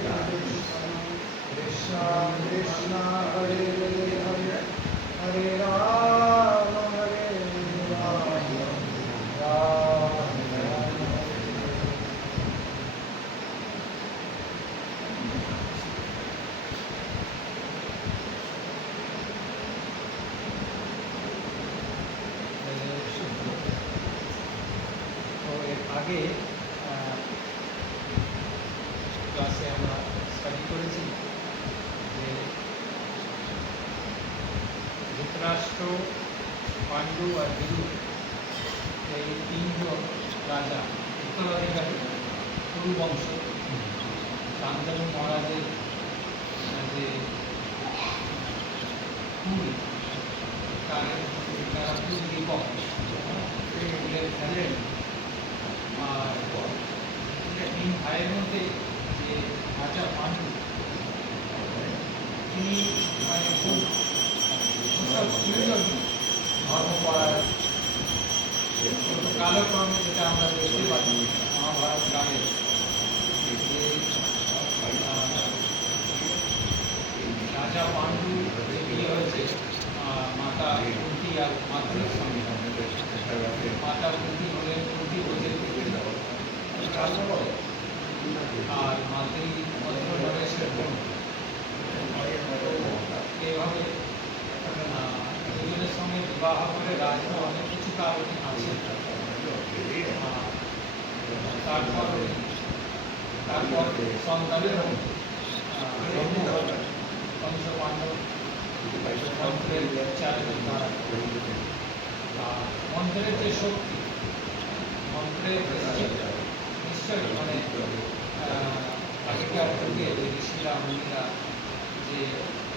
Krishna Krishna Hare Hare Hare Rama Hare Rama Rama আগে ক্লাসে আমরা স্টাডি করেছি যে ধৃতরাষ্ট্র, পাণ্ডু আর বিদুর এই তিনজন রাজা উত্তরাধিকারী কুরু বংশ। শান্তনু মহারাজের যে কুল তারা কুল দীপক ফেলেন। আর তিন ভাইয়ের মধ্যে যে রাজা পাণ্ডু তিনি মানে খুব ধর্মপরায়ণ। কালক্রমে যেটা আমরা দেখতে পাচ্ছি মহাভারত কালে যে রাজা পাণ্ডু যে বিয়ে হয়েছে মাতা কুন্তী আর মাতৃর সঙ্গে। মাতা কুন্তী হলেন কুন্তী বোঝের আর মাতৃ ভদ্রনরেশের বোন। এইভাবে দুজনের সঙ্গে বিবাহ করে রাজ্য অনেক কিছু কারণ আছে। তারপর সন্তানের পঞ্চপাণ্ডব মন্ত্রের চারিদিক দ্বারা মন্ত্রের যে শক্তি, মন্ত্রের নিশ্চয়ই মানে আগেকার যুগে ঋষিরা মুনিরা যে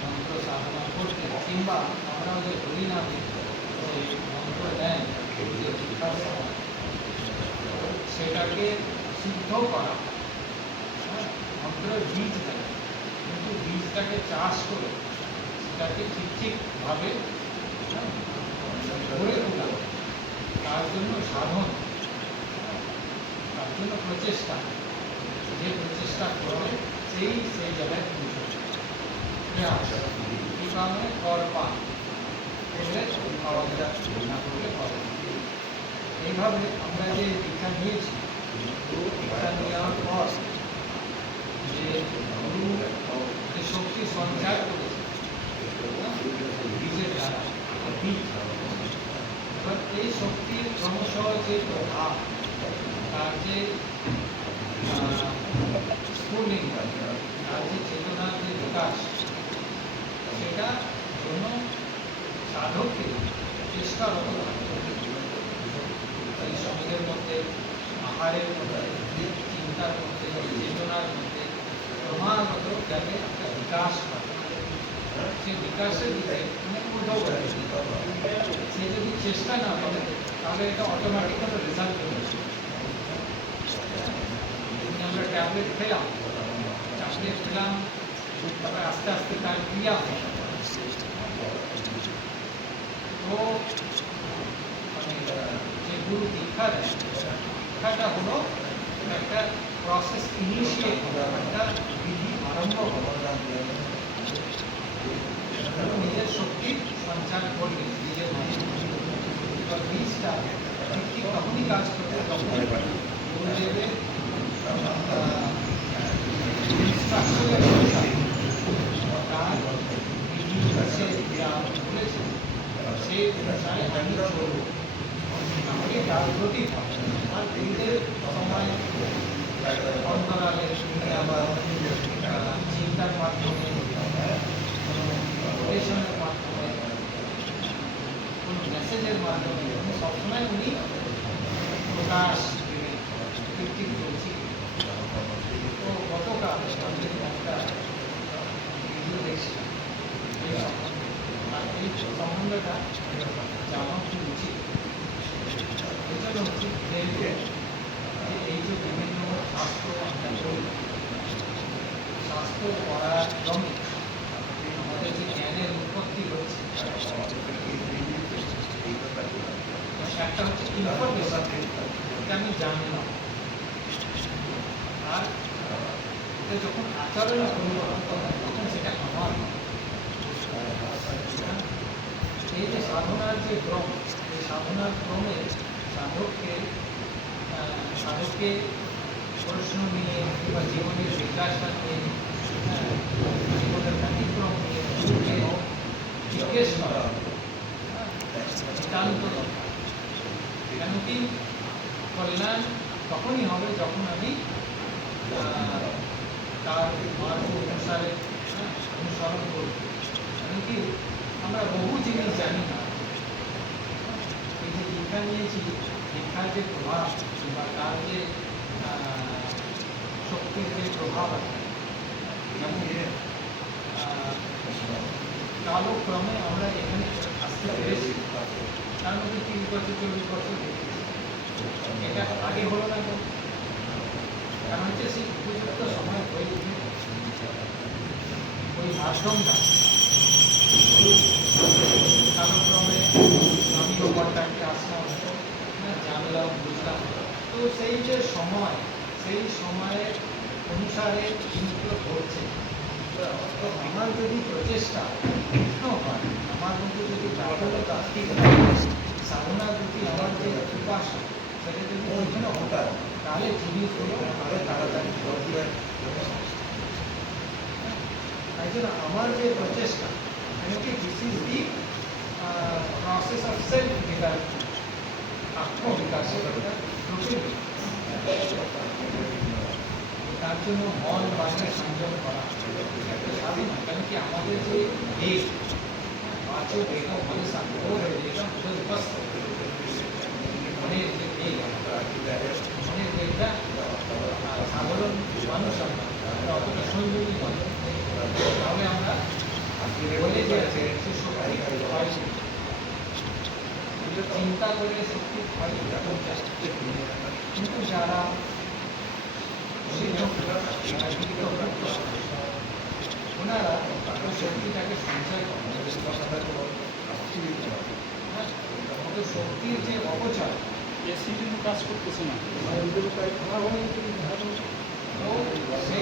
মন্ত্র সাধনা করতেন কিংবা আমরাও যে হরিনামে যে মন্ত্র দেন যে শিক্ষার সময় সেটাকে সিদ্ধ করা, মন্ত্রের বীজ দেয়, কিন্তু বীজটাকে চাষ করে সেটাকে ঠিক ঠিকভাবে গড়ে তোলা, তার জন্য সাধন, তার জন্য প্রচেষ্টা, যে প্রচেষ্টা করবে সেই জায়গায় পৌঁছবে। এই কারণে কর্পা করলে পাওয়া যায়, না করলে পাওয়া যায়। এইভাবে আমরা যে দীক্ষা নিয়েছি, দীক্ষা নেওয়ার পর যে গুরু যে শক্তি সঞ্চার করেছে বীজের দ্বারা, বীজ এবার এই শক্তির ক্রমশ যে প্রভাব, তার যে স্ফুলিঙ্গ, তার যে চেতনার যে বিকাশ, সেটা জন্য সাধককে চেষ্টারত এই সমাজের মধ্যে, আহারের মধ্যে, চিন্তার মধ্যে, চেতনার মধ্যে ক্রমাগত যাতে একটা বিকাশ হয়, সে বিকাশের দিকে উল্টো করে। সে যদি চেষ্টা না করে তাহলে এটা অটোমেটিক্যালি রেজাল্ট হবে। আমরা ট্যাবলেট খেলাম, তারপরে আস্তে আস্তে তার ক্রিয়া হয়। তো যে গুরু দীক্ষা দেয়, দীক্ষাটা হলো একটা প্রসেস ইনিশিয়েট করা, একটা বিধি আরম্ভ করা। নিজের শক্তি সঞ্চার করলে নিজের বীজটা ঠিক তখনই কাজ করতে, তখন গুরুদেবের তার বিধি সে বলেছে সে অনুসারে আমি চলবো, আমাকে জাগ্রতি আর গুরুদেব সময় অন্তরালে আবার চিন্তার মাধ্যমে, রিলেশনের মাধ্যমে, কোনো মেসেজের মাধ্যমে সবসময় উনি প্রকাশ দেবেন, কীর্তি চলছি। তো গতকাল একটা ভিডিও দেখছিলাম আর এই সম্বন্ধটা জানা খুব উচিত। এজন্য হচ্ছে যে এই যে বিভিন্ন শাস্ত্র আমরা করি, শাস্ত্র পড়ার ক্রমে আমাদের যে জ্ঞানের উৎপত্তি হচ্ছে, একটা হচ্ছে ইনফরমেশন, এটা আমি জানলাম, আর মধ্যে যখন আচরণে পরিবর্তন হয় তখন সেটা আমার এই যে সাধনার যে ক্রম, এই সাধনার ক্রমে সাধককে সাধককে প্রশ্ন নিয়ে কিংবা জীবনের জিজ্ঞাসা নিয়ে জীবনের ব্যতিক্রম নিয়ে গুরুকে জিজ্ঞেস করা নিতান্ত দরকার। কেন কি কল্যাণ তখনই হবে যখন আমি তার মার্গ অনুসারে অনুসরণ করব। কেন কি আমরা বহু জিনিস জানি না। এই যে দীক্ষা নিয়েছি, দীক্ষার যে প্রভাব বা তার যে শক্তির যে প্রভাব আছে, কালক্রমে আমরা এখানে আসতে পেরেছি। তার মধ্যে 30 বছর 40 বছর এটা আগে হলো না কেন? কারণ হচ্ছে সেই উপযুক্ত সময় হয়ে উঠে ওই মাধ্যমটা কালক্রমে আমিও কন্ট্যাক্টে আসলাম, জানলাম, বুঝলাম। তো সেই যে সময়, সেই সময়ের অনুসারে জিনিসগুলো ঘটছে। তো আমার যদি প্রচেষ্টা তীক্ষ্ণ হয়, আমার মধ্যে যদি ব্যাকুলতা সাধনার প্রতি আমার যে উপাসনা সেটা যদি তীক্ষ্ণ হয়, তাহলে জিনিসগুলো আরো তাড়াতাড়ি ঘটবে। তাই জন্য আমার যে প্রচেষ্টা, this is the process of self development, আত্মবিকাশের একটা প্রক্রিয়া। তার জন্য মন বাণী সংযম করা একটা সাধনা। কেন কি আমাদের যে দেশ বাঁচো বেগম মানে সাধো বেগম উপস্থ মনের যে বেগ, মনের বেগটা সাধারণ মানুষ আমরা অতটা সংযমী নয়। তাহলে আমরা বলে যে আছে সে শক্তি হয়, চিন্তা করে শক্তি হয়। কিন্তু যারা ওনারা শক্তিটাকে সঞ্চয় করে, শক্তির যে অপচয় এসি কিন্তু কাজ করতেছে না। সেই